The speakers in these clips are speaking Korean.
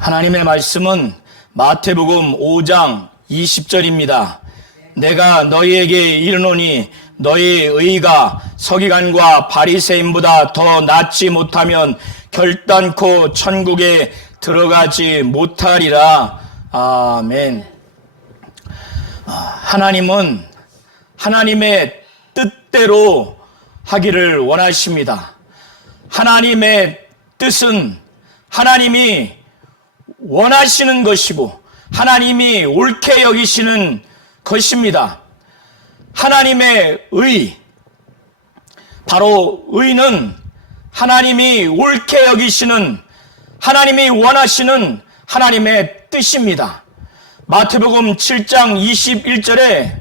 하나님의 말씀은 마태복음 5장 20절입니다. 내가 너희에게 이르노니 너희 의가 서기관과 바리새인보다 더 낫지 못하면 결단코 천국에 들어가지 못하리라. 아멘. 하나님은 하나님의 뜻대로 하기를 원하십니다. 하나님의 뜻은 하나님이 원하시는 것이고 하나님이 옳게 여기시는 것입니다. 하나님의 의, 바로 의는 하나님이 옳게 여기시는, 하나님이 원하시는 하나님의 뜻입니다. 마태복음 7장 21절에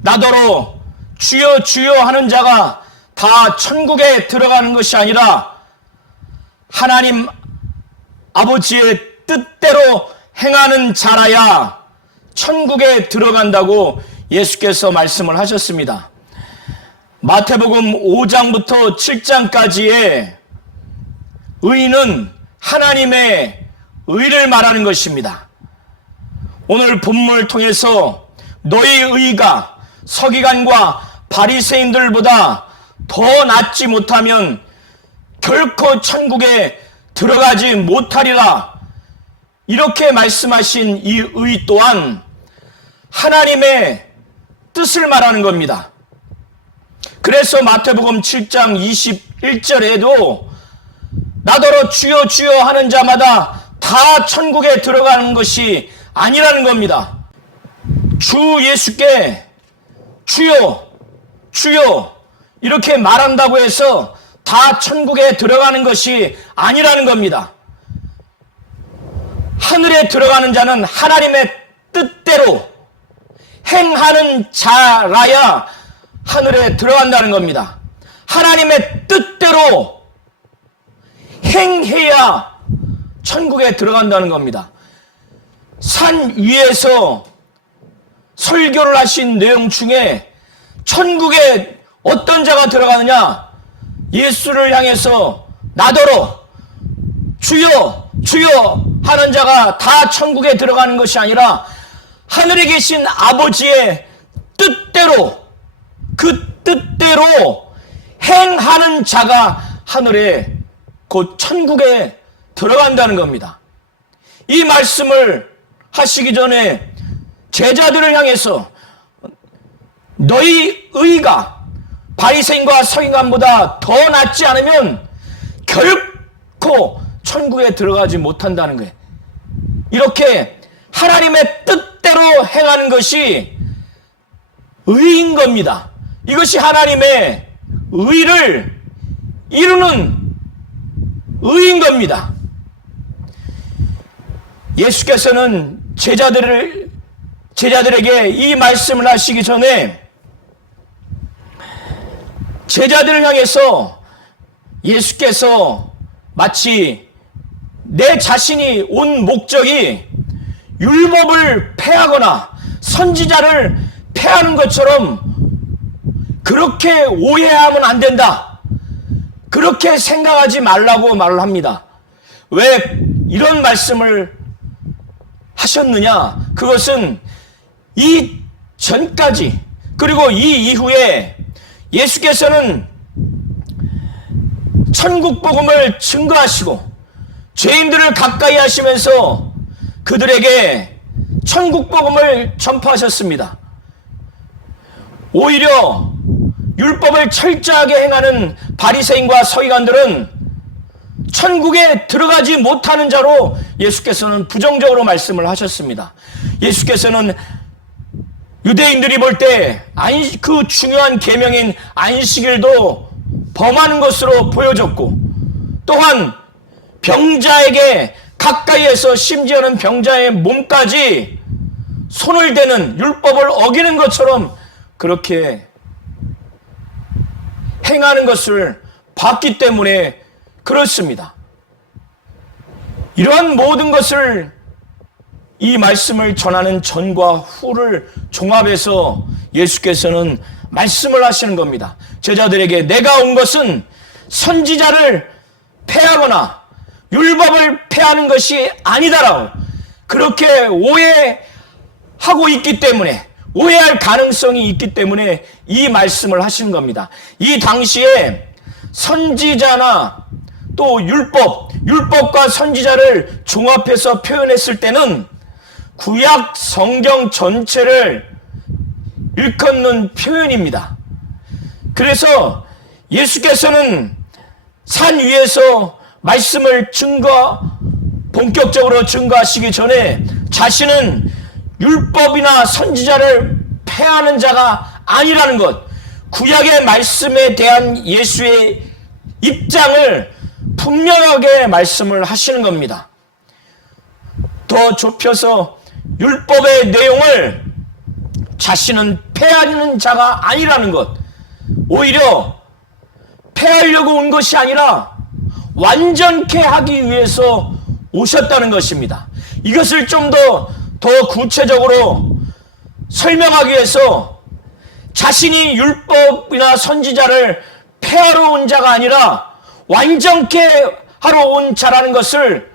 나더러 주여 주여 하는 자가 다 천국에 들어가는 것이 아니라 하나님 아버지의 뜻대로 행하는 자라야 천국에 들어간다고 예수께서 말씀을 하셨습니다. 마태복음 5장부터 7장까지의 의는 하나님의 의를 말하는 것입니다. 오늘 본문을 통해서 너희 의가 서기관과 바리새인들보다 더 낫지 못하면 결코 천국에 들어가지 못하리라, 이렇게 말씀하신 이 의 또한 하나님의 뜻을 말하는 겁니다. 그래서 마태복음 7장 21절에도 나더러 주여 주여 하는 자마다 다 천국에 들어가는 것이 아니라는 겁니다. 주 예수께 주여 주여 이렇게 말한다고 해서 다 천국에 들어가는 것이 아니라는 겁니다. 하늘에 들어가는 자는 하나님의 뜻대로 행하는 자라야 하늘에 들어간다는 겁니다. 하나님의 뜻대로 행해야 천국에 들어간다는 겁니다. 산 위에서 설교를 하신 내용 중에 천국에 어떤 자가 들어가느냐, 예수를 향해서 나더러 주여 주여 하는 자가 다 천국에 들어가는 것이 아니라 하늘에 계신 아버지의 뜻대로, 그 뜻대로 행하는 자가 하늘에 곧 천국에 들어간다는 겁니다. 이 말씀을 하시기 전에 제자들을 향해서 너희 의가 바리새인과 서기관보다 더 낫지 않으면 결코 천국에 들어가지 못한다는 거예요. 이렇게 하나님의 뜻대로 행하는 것이 의인 겁니다. 이것이 하나님의 의를 이루는 의인 겁니다. 예수께서는 제자들에게 이 말씀을 하시기 전에 제자들을 향해서 예수께서 마치 내 자신이 온 목적이 율법을 폐하거나 선지자를 폐하는 것처럼 그렇게 오해하면 안 된다, 그렇게 생각하지 말라고 말을 합니다. 왜 이런 말씀을 하셨느냐? 그것은 이 전까지 그리고 이 이후에 예수께서는 천국 복음을 증거하시고 죄인들을 가까이 하시면서 그들에게 천국 복음을 전파하셨습니다. 오히려 율법을 철저하게 행하는 바리새인과 서기관들은 천국에 들어가지 못하는 자로 예수께서는 부정적으로 말씀을 하셨습니다. 예수께서는 유대인들이 볼 때 그 중요한 계명인 안식일도 범하는 것으로 보여졌고, 또한 병자에게 가까이에서 심지어는 병자의 몸까지 손을 대는 율법을 어기는 것처럼 그렇게 행하는 것을 봤기 때문에 그렇습니다. 이러한 모든 것을, 이 말씀을 전하는 전과 후를 종합해서 예수께서는 말씀을 하시는 겁니다. 제자들에게 내가 온 것은 선지자를 폐하거나 율법을 폐하는 것이 아니다라고 그렇게 오해하고 있기 때문에, 오해할 가능성이 있기 때문에 이 말씀을 하시는 겁니다. 이 당시에 선지자나 또 율법과 선지자를 종합해서 표현했을 때는 구약 성경 전체를 일컫는 표현입니다. 그래서 예수께서는 산 위에서 말씀을 본격적으로 증거하시기 전에 자신은 율법이나 선지자를 폐하는 자가 아니라는 것, 구약의 말씀에 대한 예수의 입장을 분명하게 말씀을 하시는 겁니다. 더 좁혀서 율법의 내용을 자신은 폐하는 자가 아니라는 것, 오히려 폐하려고 온 것이 아니라 완전케 하기 위해서 오셨다는 것입니다. 이것을 좀 더 구체적으로 설명하기 위해서 자신이 율법이나 선지자를 폐하러 온 자가 아니라 완전케 하러 온 자라는 것을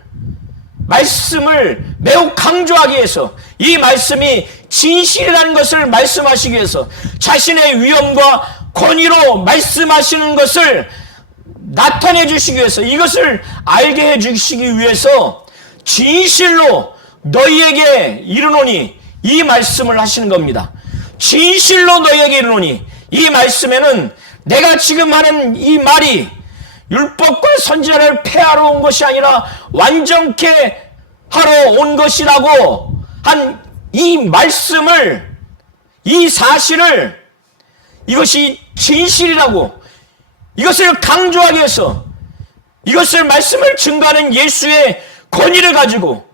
말씀을 매우 강조하기 위해서, 이 말씀이 진실이라는 것을 말씀하시기 위해서, 자신의 위엄과 권위로 말씀하시는 것을 나타내 주시기 위해서, 이것을 알게 해 주시기 위해서 진실로 너희에게 이르노니, 이 말씀을 하시는 겁니다. 진실로 너희에게 이르노니, 이 말씀에는 내가 지금 하는 이 말이 율법과 선지자를 폐하러 온 것이 아니라 완전케 하러 온 것이라고 한 이 말씀을, 이 사실을, 이것이 진실이라고, 이것을 강조하기 위해서, 이것을 말씀을 증거하는 예수의 권위를 가지고,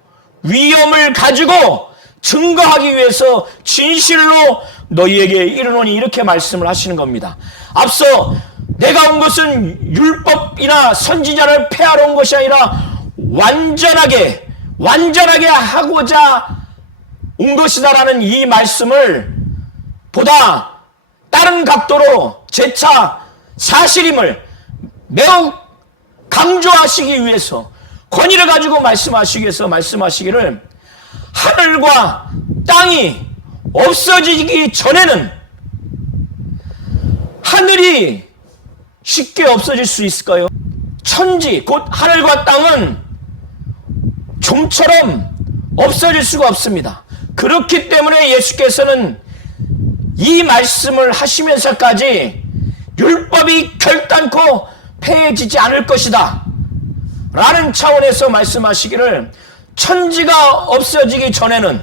위엄을 가지고 증거하기 위해서 진실로 너희에게 이르노니, 이렇게 말씀을 하시는 겁니다. 앞서 내가 온 것은 율법이나 선지자를 폐하러 온 것이 아니라 완전하게 하고자 온 것이다라는 이 말씀을 보다 다른 각도로 재차 사실임을 매우 강조하시기 위해서, 권위를 가지고 말씀하시기 위해서 말씀하시기를, 하늘과 땅이 없어지기 전에는, 하늘이 쉽게 없어질 수 있을까요? 천지, 곧 하늘과 땅은 좀처럼 없어질 수가 없습니다. 그렇기 때문에 예수께서는 이 말씀을 하시면서까지 율법이 결단코 폐해지지 않을 것이다 라는 차원에서 말씀하시기를, 천지가 없어지기 전에는,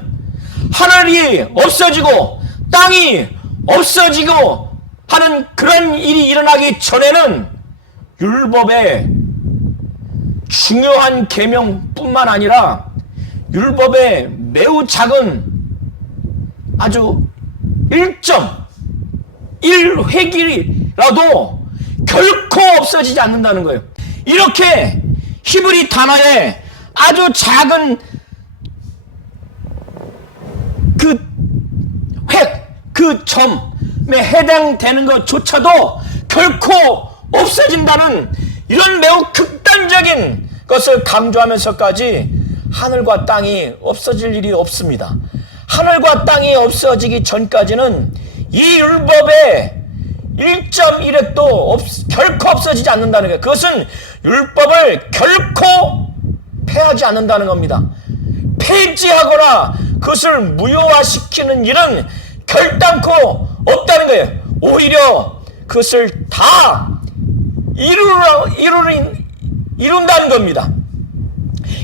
하늘이 없어지고 땅이 없어지고 하는 그런 일이 일어나기 전에는 율법의 중요한 계명뿐만 아니라 율법의 매우 작은 아주 1.1획이라도 결코 없어지지 않는다는 거예요. 이렇게 히브리 단어에 아주 작은 그 획, 그 점에 해당되는 것조차도 결코 없어진다는 이런 매우 극단적인 것을 강조하면서까지 하늘과 땅이 없어질 일이 없습니다. 하늘과 땅이 없어지기 전까지는 이 율법의 1.1획도 결코 없어지지 않는다는 거예요. 그것은 율법을 결코 폐하지 않는다는 겁니다. 폐지하거나 그것을 무효화시키는 일은 결단코 없다는 거예요. 오히려 그것을 다 이룬다는 겁니다.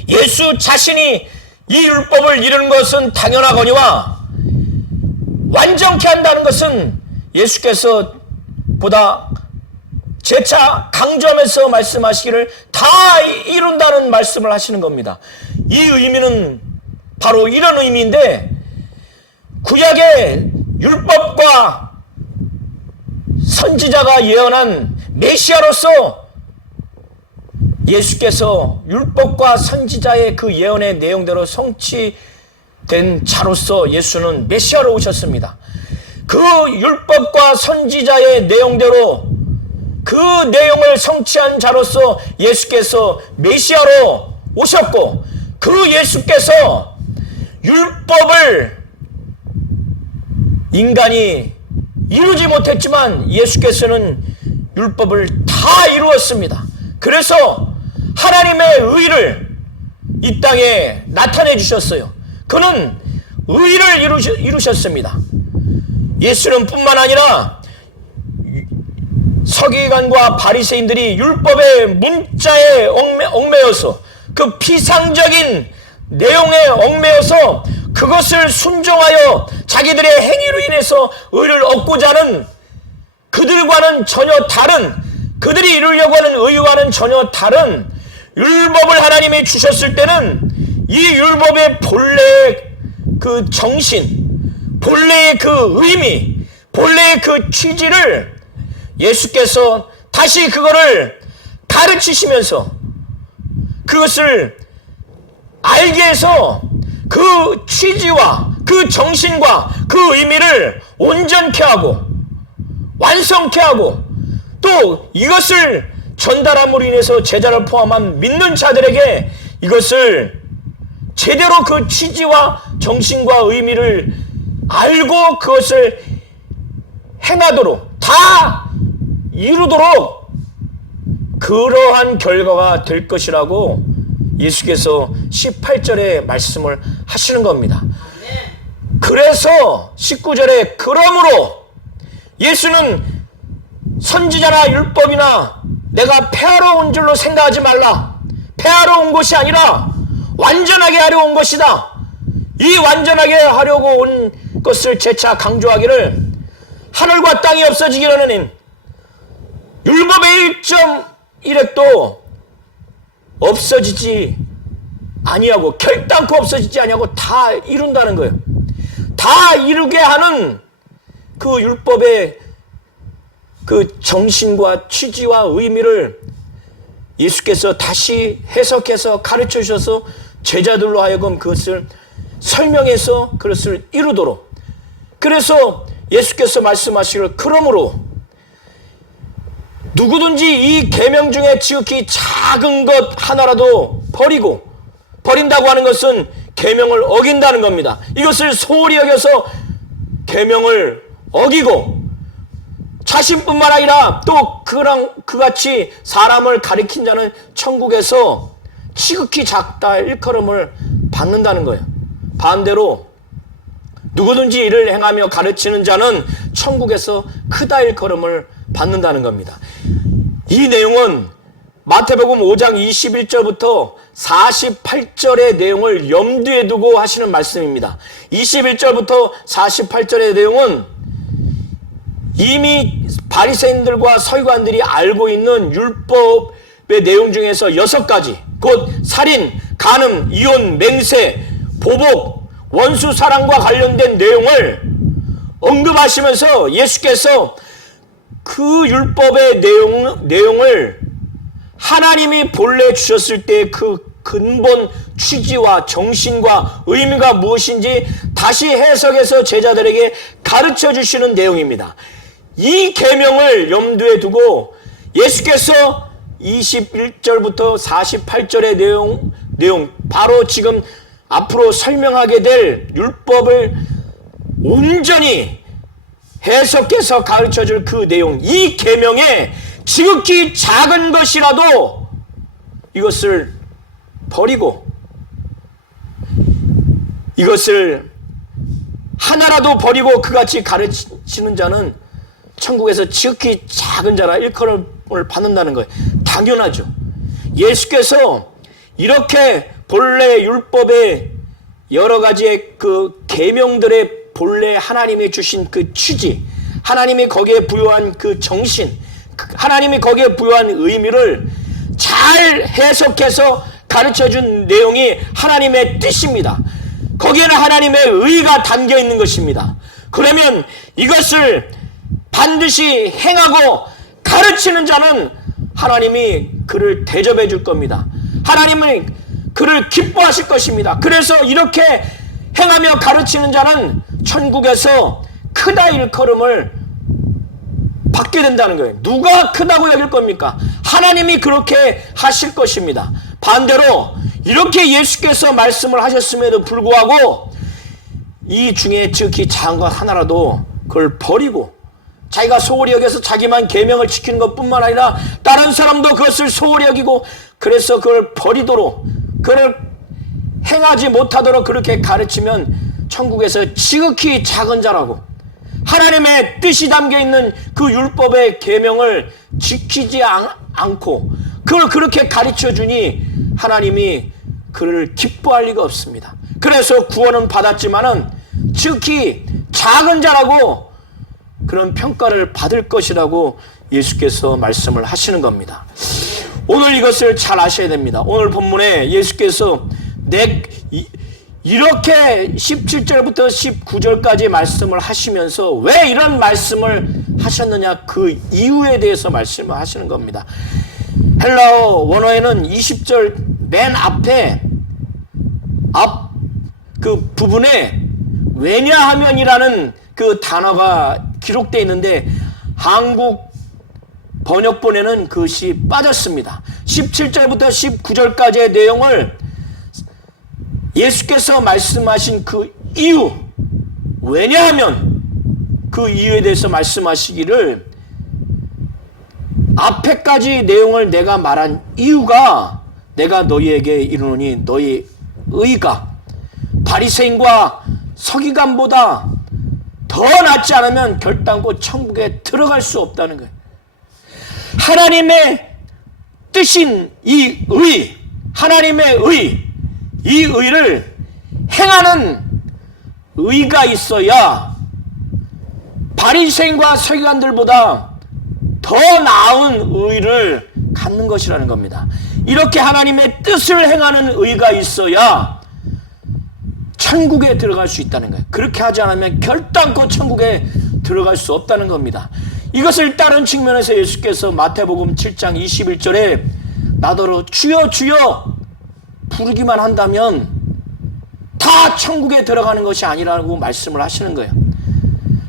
예수 자신이 이 율법을 이루는 것은 당연하거니와 완전케 한다는 것은 예수께서 보다 재차 강조하면서 말씀하시기를 다 이룬다는 말씀을 하시는 겁니다. 이 의미는 바로 이런 의미인데, 구약의 율법과 선지자가 예언한 메시아로서 예수께서 율법과 선지자의 그 예언의 내용대로 성취된 자로서 예수는 메시아로 오셨습니다. 그 율법과 선지자의 내용대로 그 내용을 성취한 자로서 예수께서 메시아로 오셨고, 그 예수께서 율법을 인간이 이루지 못했지만 예수께서는 율법을 다 이루었습니다. 그래서 하나님의 의를 이 땅에 나타내 주셨어요. 그는 의를 이루셨습니다. 예수는 뿐만 아니라 서기관과 바리새인들이 율법의 문자에 얽매여서 그 피상적인 내용에 얽매여서 그것을 순종하여 자기들의 행위로 인해서 의를 얻고자 하는, 그들과는 전혀 다른, 그들이 이루려고 하는 의와는 전혀 다른 율법을 하나님이 주셨을 때는 이 율법의 본래의 그 정신, 본래의 그 의미, 본래의 그 취지를 예수께서 다시 그거를 가르치시면서 그것을 알게 해서 그 취지와 그 정신과 그 의미를 온전케 하고 완성케 하고 또 이것을 전달함으로 인해서 제자를 포함한 믿는 자들에게 이것을 제대로 그 취지와 정신과 의미를 알고 그것을 행하도록, 다 이루도록 그러한 결과가 될 것이라고 예수께서 18절에 말씀을 하시는 겁니다. 그래서 19절에 그러므로 예수는 선지자나 율법이나 내가 폐하러 온 줄로 생각하지 말라. 폐하러 온 것이 아니라 완전하게 하려 온 것이다. 이 완전하게 하려고 온 것을 재차 강조하기를 하늘과 땅이 없어지기로는 율법의 1.1획도 없어지지 아니하고 결단코 없어지지 아니하고 다 이룬다는 거예요. 다 이루게 하는 그 율법의 그 정신과 취지와 의미를 예수께서 다시 해석해서 가르쳐 주셔서 제자들로 하여금 그것을 설명해서 그것을 이루도록. 그래서 예수께서 말씀하시기를 그러므로 누구든지 이 계명 중에 지극히 작은 것 하나라도 버린다고 하는 것은 계명을 어긴다는 겁니다. 이것을 소홀히 여겨서 계명을 어기고 자신뿐만 아니라 또 그같이 사람을 가리킨 자는 천국에서 지극히 작다 일컬음을 받는다는 거예요. 반대로 누구든지 이를 행하며 가르치는 자는 천국에서 크다 일컬음을 받는다는 겁니다. 이 내용은 마태복음 5장 21절부터 48절의 내용을 염두에 두고 하시는 말씀입니다. 21절부터 48절의 내용은 이미 바리새인들과 서기관들이 알고 있는 율법의 내용 중에서 6가지, 곧 살인, 간음, 이혼, 맹세, 보복, 원수 사랑과 관련된 내용을 언급하시면서 예수께서 그 율법의 내용을 하나님이 본래 주셨을 때 그 근본 취지와 정신과 의미가 무엇인지 다시 해석해서 제자들에게 가르쳐 주시는 내용입니다. 이 계명을 염두에 두고 예수께서 21절부터 48절의 내용 바로 지금 앞으로 설명하게 될 율법을 온전히 해석해서 가르쳐 줄 그 내용, 이 계명에 지극히 작은 것이라도 이것을 버리고 이것을 하나라도 버리고 그같이 가르치는 자는 천국에서 지극히 작은 자라 일컬음을 받는다는 거예요. 당연하죠. 예수께서 이렇게 본래 율법의 여러 가지의 그 계명들의 본래 하나님이 주신 그 취지, 하나님이 거기에 부여한 그 정신, 하나님이 거기에 부여한 의미를 잘 해석해서 가르쳐준 내용이 하나님의 뜻입니다. 거기에는 하나님의 의가 담겨 있는 것입니다. 그러면 이것을 반드시 행하고 가르치는 자는 하나님이 그를 대접해 줄 겁니다. 하나님은 그를 기뻐하실 것입니다. 그래서 이렇게 행하며 가르치는 자는 천국에서 크다 일컬음을 받게 된다는 거예요. 누가 크다고 여길 겁니까? 하나님이 그렇게 하실 것입니다. 반대로 이렇게 예수께서 말씀을 하셨음에도 불구하고 이 중에 지극히 작은 것 하나라도 그걸 버리고 자기가 소홀히 여겨서 자기만 계명을 지키는 것뿐만 아니라 다른 사람도 그것을 소홀히 여기고 그래서 그걸 버리도록 그걸 행하지 못하도록 그렇게 가르치면 천국에서 지극히 작은 자라고 하나님의 뜻이 담겨있는 그 율법의 계명을 지키지 않고 그걸 그렇게 가르쳐주니 하나님이 그를 기뻐할 리가 없습니다. 그래서 구원은 받았지만은 지극히 작은 자라고 그런 평가를 받을 것이라고 예수께서 말씀을 하시는 겁니다. 오늘 이것을 잘 아셔야 됩니다. 오늘 본문에 예수께서 이렇게 17절부터 19절까지 말씀을 하시면서 왜 이런 말씀을 하셨느냐 그 이유에 대해서 말씀을 하시는 겁니다. 헬라어 원어에는 20절 맨 앞에 앞 그 부분에 왜냐하면이라는 그 단어가 기록되어 있는데 한국 번역본에는 그것이 빠졌습니다. 17절부터 19절까지의 내용을 예수께서 말씀하신 그 이유, 왜냐하면 그 이유에 대해서 말씀하시기를 앞에까지 내용을 내가 말한 이유가 내가 너희에게 이르노니 너희 의가 바리새인과 서기관보다 더 낫지 않으면 결단코 천국에 들어갈 수 없다는 거예요. 하나님의 뜻인 이 의, 하나님의 의, 이 의를 행하는 의가 있어야 바리새인과 서기관들보다 더 나은 의를 갖는 것이라는 겁니다. 이렇게 하나님의 뜻을 행하는 의가 있어야 천국에 들어갈 수 있다는 거예요. 그렇게 하지 않으면 결단코 천국에 들어갈 수 없다는 겁니다. 이것을 다른 측면에서 예수께서 마태복음 7장 21절에 나더러 주여 주여 부르기만 한다면 다 천국에 들어가는 것이 아니라고 말씀을 하시는 거예요.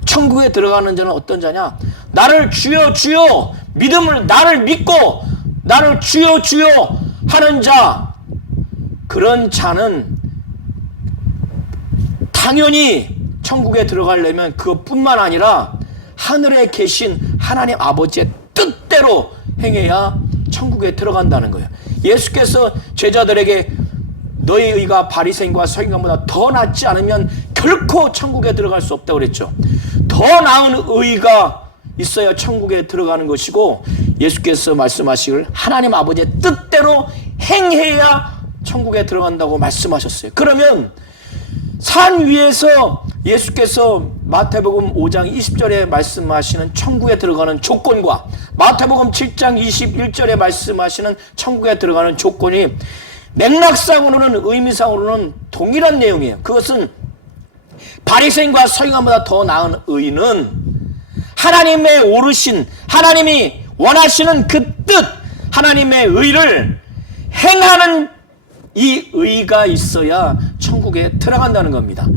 천국에 들어가는 자는 어떤 자냐? 나를 주여 주여 믿음을 나를 믿고 나를 주여 주여 하는 자, 그런 자는 당연히 천국에 들어가려면 그것뿐만 아니라 하늘에 계신 하나님 아버지의 뜻대로 행해야 천국에 들어간다는 거예요. 예수께서 제자들에게 너희 의가 바리새인과 서기관보다 더 낫지 않으면 결코 천국에 들어갈 수 없다고 그랬죠. 더 나은 의가 있어야 천국에 들어가는 것이고 예수께서 말씀하시길 하나님 아버지의 뜻대로 행해야 천국에 들어간다고 말씀하셨어요. 그러면 산 위에서 예수께서 마태복음 5장 20절에 말씀하시는 천국에 들어가는 조건과 마태복음 7장 21절에 말씀하시는 천국에 들어가는 조건이 맥락상으로는 의미상으로는 동일한 내용이에요. 그것은 바리새인과 서기관보다 더 나은 의는 하나님의 오르신 하나님이 원하시는 그 뜻 하나님의 의를 행하는 이 의가 있어야 천국에 들어간다는 겁니다.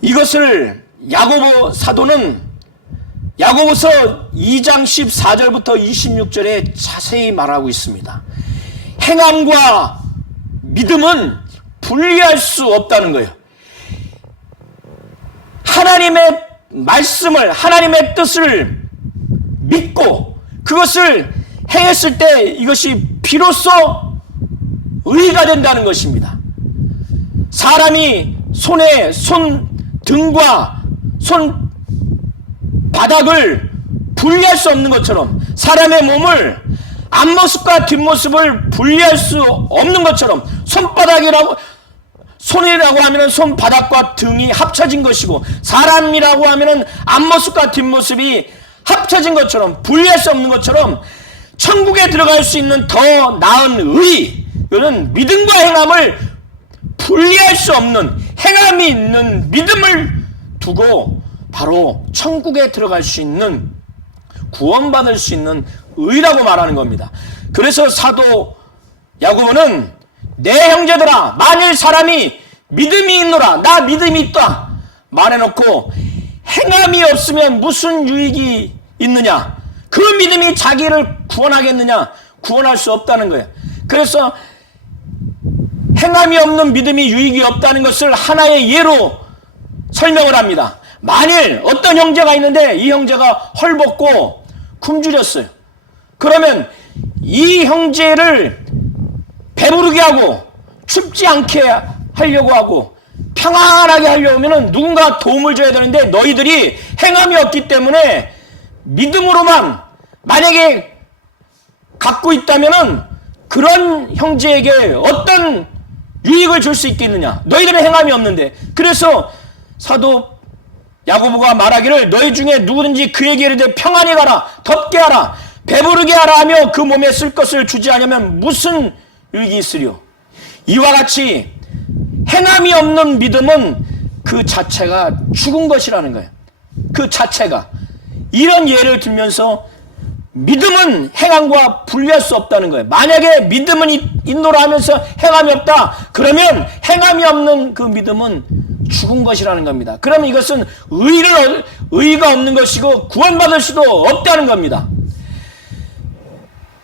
이것을 야고보 사도는 야고보서 2장 14절부터 26절에 자세히 말하고 있습니다. 행함과 믿음은 분리할 수 없다는 거예요. 하나님의 말씀을 하나님의 뜻을 믿고 그것을 행했을 때 이것이 비로소 의가 된다는 것입니다. 사람이 손등과 손바닥을 분리할 수 없는 것처럼 사람의 몸을 앞모습과 뒷모습을 분리할 수 없는 것처럼 손이라고 하면 손바닥과 등이 합쳐진 것이고 사람이라고 하면 앞모습과 뒷모습이 합쳐진 것처럼 분리할 수 없는 것처럼 천국에 들어갈 수 있는 더 나은 의, 이거는 믿음과 행함을 분리할 수 없는 행함이 있는 믿음을 두고 바로 천국에 들어갈 수 있는 구원받을 수 있는 의라고 말하는 겁니다. 그래서 사도 야고보는 내 형제들아 만일 사람이 믿음이 있노라 나 믿음이 있다 말해놓고 행함이 없으면 무슨 유익이 있느냐? 그 믿음이 자기를 구원하겠느냐? 구원할 수 없다는 거예요. 그래서 행함이 없는 믿음이 유익이 없다는 것을 하나의 예로 설명을 합니다. 만일 어떤 형제가 있는데 이 형제가 헐벗고 굶주렸어요. 그러면 이 형제를 배부르게 하고 춥지 않게 하려고 하고 평안하게 하려면 누군가 도움을 줘야 되는데 너희들이 행함이 없기 때문에 믿음으로만 만약에 갖고 있다면 그런 형제에게 어떤 유익을 줄 수 있겠느냐? 너희들은 행함이 없는데. 그래서 사도 야고보가 말하기를 너희 중에 누구든지 그에게 이르되 평안히 가라, 덥게 하라, 배부르게 하라 하며 그 몸에 쓸 것을 주지 않으면 무슨 유익이 있으리요? 이와 같이 행함이 없는 믿음은 그 자체가 죽은 것이라는 거예요. 그 자체가. 이런 예를 들면서 믿음은 행함과 분리할 수 없다는 거예요. 만약에 믿음은 있노라 하면서 행함이 없다, 그러면 행함이 없는 그 믿음은 죽은 것이라는 겁니다. 그러면 이것은 의의가 없는 것이고 구원받을 수도 없다는 겁니다.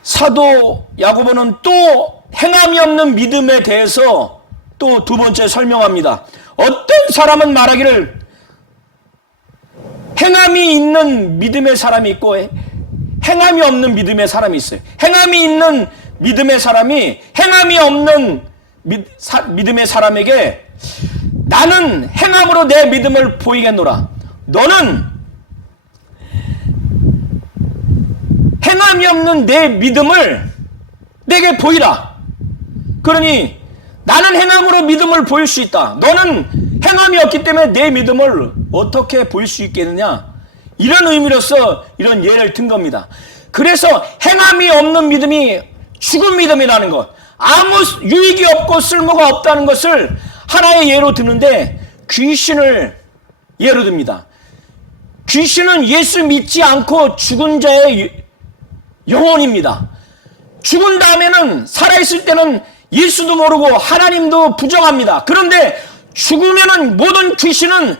사도 야고보는 또 행함이 없는 믿음에 대해서 또 두 번째 설명합니다. 어떤 사람은 말하기를 행함이 있는 믿음의 사람이 있고 행함이 없는 믿음의 사람이 있어요. 행함이 있는 믿음의 사람이 행함이 없는 믿음의 사람에게 나는 행함으로 내 믿음을 보이겠노라. 너는 행함이 없는 내 믿음을 내게 보이라. 그러니 나는 행함으로 믿음을 보일 수 있다. 너는 행함이 없기 때문에 내 믿음을 어떻게 보일 수 있겠느냐? 이런 의미로서 이런 예를 든 겁니다. 그래서 행함이 없는 믿음이 죽은 믿음이라는 것, 아무 유익이 없고 쓸모가 없다는 것을 하나의 예로 드는데 귀신을 예로 듭니다. 귀신은 예수 믿지 않고 죽은 자의 영혼입니다. 죽은 다음에는 살아있을 때는 예수도 모르고 하나님도 부정합니다. 그런데 죽으면은 모든 귀신은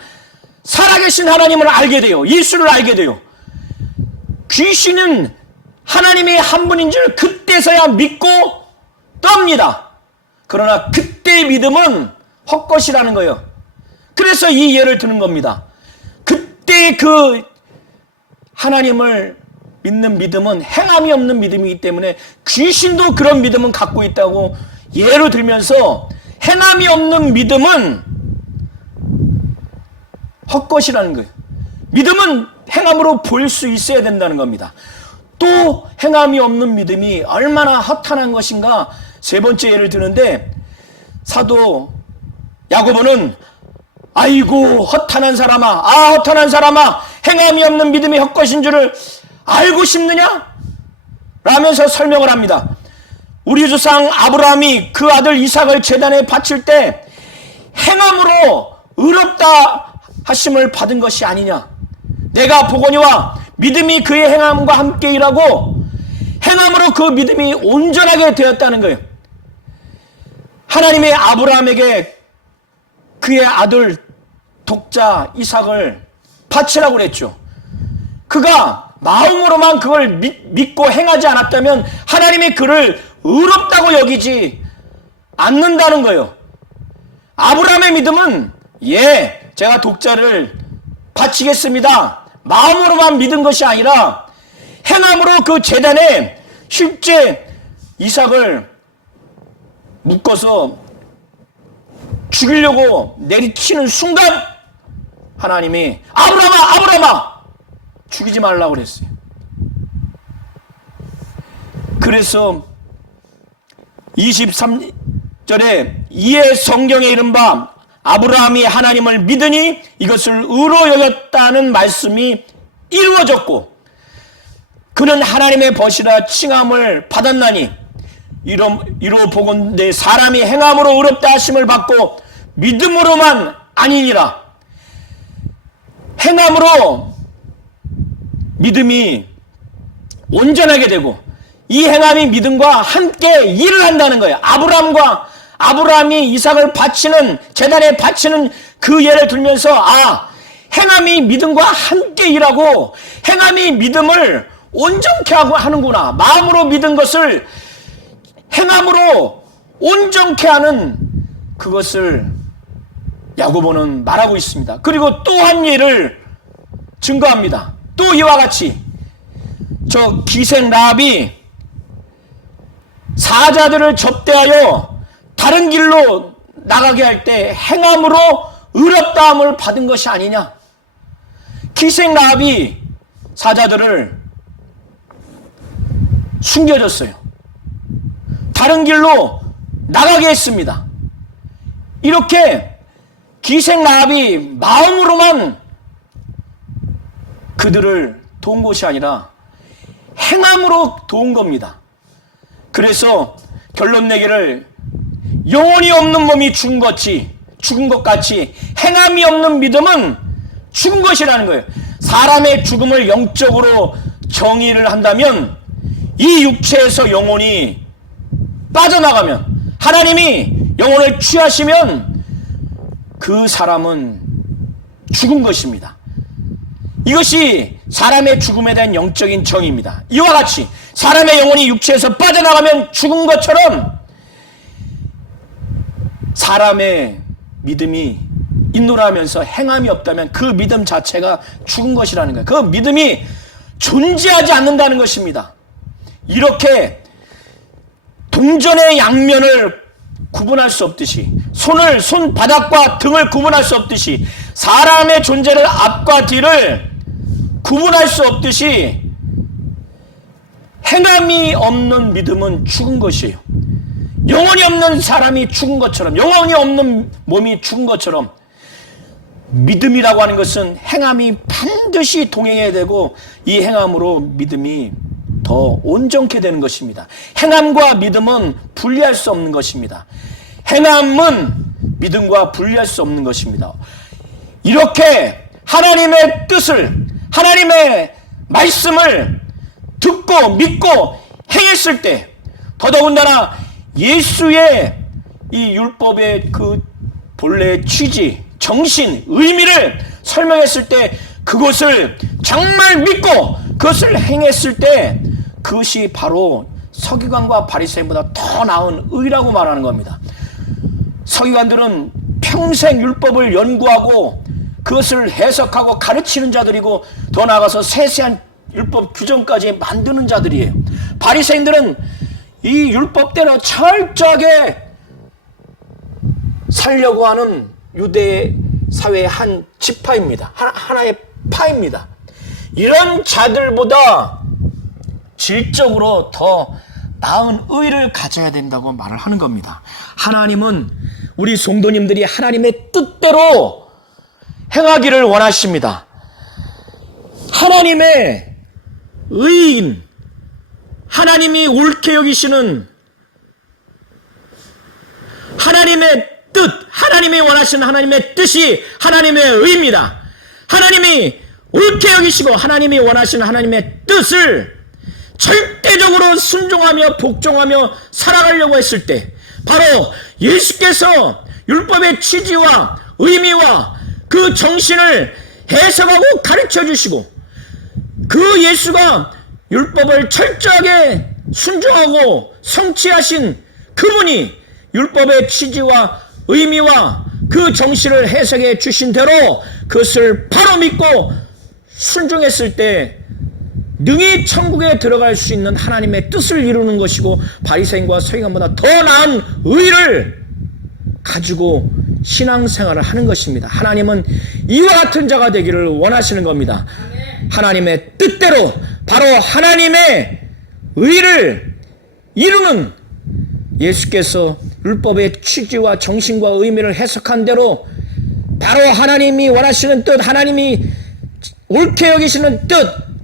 살아계신 하나님을 알게 돼요. 예수를 알게 돼요. 귀신은 하나님의 한 분인 줄 그때서야 믿고 떱니다. 그러나 그때의 믿음은 헛것이라는 거예요. 그래서 이 예를 드는 겁니다. 그때 그 하나님을 믿는 믿음은 행함이 없는 믿음이기 때문에 귀신도 그런 믿음은 갖고 있다고 예로 들면서 행함이 없는 믿음은 헛것이라는 거예요. 믿음은 행함으로 보일 수 있어야 된다는 겁니다. 또 행함이 없는 믿음이 얼마나 허탄한 것인가 세 번째 예를 드는데 사도 야고보는 아이고 허탄한 사람아, 아 허탄한 사람아, 행함이 없는 믿음이 헛것인 줄을 알고 싶느냐? 라면서 설명을 합니다. 우리 조상 아브라함이 그 아들 이삭을 제단에 바칠 때 행함으로 의롭다 하심을 받은 것이 아니냐? 내가 보거니와 믿음이 그의 행함과 함께 일하고 행함으로 그 믿음이 온전하게 되었다는 거예요. 하나님의 아브라함에게 그의 아들 독자 이삭을 바치라고 그랬죠. 그가 마음으로만 그걸 믿고 행하지 않았다면 하나님이 그를 의롭다고 여기지 않는다는 거예요. 아브라함의 믿음은 제가 독자를 바치겠습니다. 마음으로만 믿은 것이 아니라 행함으로 그 제단에 실제 이삭을 묶어서 죽이려고 내리치는 순간 하나님이 아브라함아 죽이지 말라고 그랬어요. 그래서 23절에 이에 성경에 이른 바 아브라함이 하나님을 믿으니 이것을 의로 여겼다는 말씀이 이루어졌고 그는 하나님의 벗이라 칭함을 받았나니 이로 보건대 사람이 행함으로 의롭다 하심을 받고 믿음으로만 아니니라. 행함으로 믿음이 온전하게 되고 이 행함이 믿음과 함께 일을 한다는 거예요. 아브라함이 이삭을 바치는 제단에 바치는 그 예를 들면서 행함이 믿음과 함께 일하고 행함이 믿음을 온전케 하고 하는구나. 마음으로 믿은 것을 행함으로 온전케 하는 그것을 야고보는 말하고 있습니다. 그리고 또 한 예를 증거합니다. 또 이와 같이 저 기생 라합이 사자들을 접대하여 다른 길로 나가게 할 때 행함으로 의롭다함을 받은 것이 아니냐. 기생 라합이 사자들을 숨겨줬어요. 다른 길로 나가게 했습니다. 이렇게 기생 라합이 마음으로만 그들을 도운 것이 아니라 행함으로 도운 겁니다. 그래서 결론 내기를 영혼이 없는 몸이 죽은 것 같이 행함이 없는 믿음은 죽은 것이라는 거예요. 사람의 죽음을 영적으로 정의를 한다면 이 육체에서 영혼이 빠져나가면, 하나님이 영혼을 취하시면 그 사람은 죽은 것입니다. 이것이 사람의 죽음에 대한 영적인 정의입니다. 이와 같이 사람의 영혼이 육체에서 빠져나가면 죽은 것처럼 사람의 믿음이 인노하면서 행함이 없다면 그 믿음 자체가 죽은 것이라는 거예요. 그 믿음이 존재하지 않는다는 것입니다. 이렇게 동전의 양면을 구분할 수 없듯이, 손바닥과 등을 구분할 수 없듯이, 사람의 존재를 앞과 뒤를 구분할 수 없듯이 행함이 없는 믿음은 죽은 것이에요. 영혼이 없는 사람이 죽은 것처럼, 영혼이 없는 몸이 죽은 것처럼 믿음이라고 하는 것은 행함이 반드시 동행해야 되고 이 행함으로 믿음이 더 온전케 되는 것입니다. 행함과 믿음은 분리할 수 없는 것입니다. 행함은 믿음과 분리할 수 없는 것입니다. 이렇게 하나님의 뜻을, 하나님의 말씀을 듣고 믿고 행했을 때, 더더군다나 예수의 이 율법의 그 본래의 취지, 정신, 의미를 설명했을 때 그것을 정말 믿고 그것을 행했을 때 그것이 바로 서기관과 바리새인보다 더 나은 의라고 말하는 겁니다. 서기관들은 평생 율법을 연구하고 그것을 해석하고 가르치는 자들이고 더 나아가서 세세한 율법 규정까지 만드는 자들이에요. 바리새인들은 이 율법대로 철저하게 살려고 하는 유대 사회의 한 지파입니다. 하나의 파입니다. 이런 자들보다 질적으로 더 나은 의를 가져야 된다고 말을 하는 겁니다. 하나님은 우리 성도님들이 하나님의 뜻대로 행하기를 원하십니다. 하나님의 의인, 하나님이 옳게 여기시는 하나님의 뜻, 하나님이 원하시는 하나님의 뜻이 하나님의 의입니다. 하나님이 옳게 여기시고 하나님이 원하시는 하나님의 뜻을 절대적으로 순종하며 복종하며 살아가려고 했을 때 바로 예수께서 율법의 취지와 의미와 그 정신을 해석하고 가르쳐 주시고 그 예수가 율법을 철저하게 순종하고 성취하신 그분이 율법의 취지와 의미와 그 정신을 해석해 주신 대로 그것을 바로 믿고 순종했을 때 능히 천국에 들어갈 수 있는 하나님의 뜻을 이루는 것이고 바리새인과 서기관보다 더 나은 의를 가지고 신앙생활을 하는 것입니다. 하나님은 이와 같은 자가 되기를 원하시는 겁니다. 하나님의 뜻대로 바로 하나님의 의를 이루는 예수께서 율법의 취지와 정신과 의미를 해석한 대로 바로 하나님이 원하시는 뜻, 하나님이 옳게 여기시는 뜻,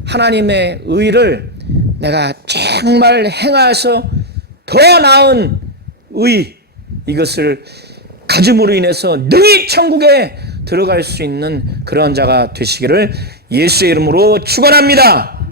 하나님의 의를 내가 정말 행하여서 더 나은 의, 이것을 가짐으로 인해서 능히 천국에 들어갈 수 있는 그런 자가 되시기를 예수의 이름으로 축원합니다.